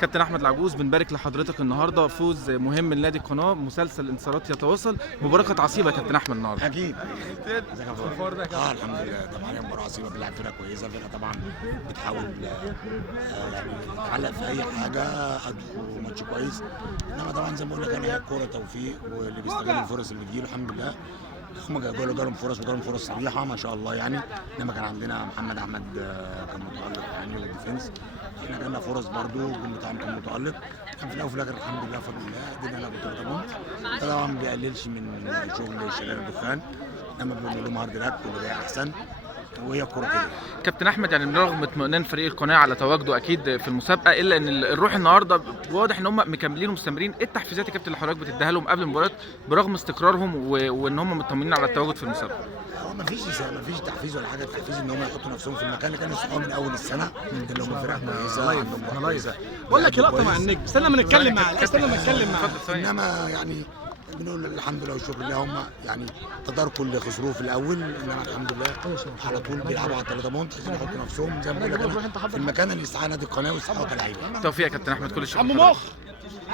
كابتن احمد العجوز، بنبارك لحضرتك النهارده فوز مهم لنادي القناه، مسلسل انتصارات يتواصل، مباراه كانت عصيبه يا كابتن احمد النهارده. اكيد. ازيك يا فندم؟ الحمد لله. طبعا هي مباراه عصيبه، بنلعب فرقه كويسه، فرقه طبعا بتحاول يعني تعلق في اي حاجه، ادوا ماتش كويس. انما طبعا زي ما بقول لك انا، هي الكوره توفيق، واللي بيستغل الفرص اللي بتجيله الحمد لله. هم جالهم فرص وجالهم فرص صريحه ما شاء الله يعني. انما كان عندنا محمد احمد كان متالق يعني، والديفنس احنا جالنا فرص برده، والجون بتاعهم كان متالق. كان في الاول وفي الاخر الحمد لله بفضل الله قدرنا ناخد 3 بونت. ده طبعا ما بيقللش من شغل شباب الدخان، انما بنقول لهم هارد لك واللي جاي احسن، وهي الكوره كده. كابتن احمد، يعني برغم اطمئنان فريق القناه على تواجده اكيد في المسابقه، الا ان الروح النهارده واضح ان هم مكملين ومستمرين. ايه التحفيزات يا كابتن اللي حضرتك بتديها لهم قبل المباراه برغم استقرارهم وان هم مطمنين على التواجد في المسابقه؟ هو ما فيش تحفيز ولا حاجه، التحفيز ان هم يحطوا نفسهم في المكان اللي كانوا يسعوا من اول السنه، اللي هم فرقه كويسه عندهم روح كويسه. بقول لك لقطه مع النجم، استنى ما نتكلم معاه. انما يعني بنقول الحمد لله والشكر لله، هم يعني تداركوا اللي خسروه في الاول، انما الحمد لله على طول بيلعبوا على 3 بونت عشان يحطوا نفسهم زي ما بقول لك انا في المكان اللي يستحق نادي القناه ويستحقوا كلاعيبه. توفيق يا كابتن احمد، كل الشكر.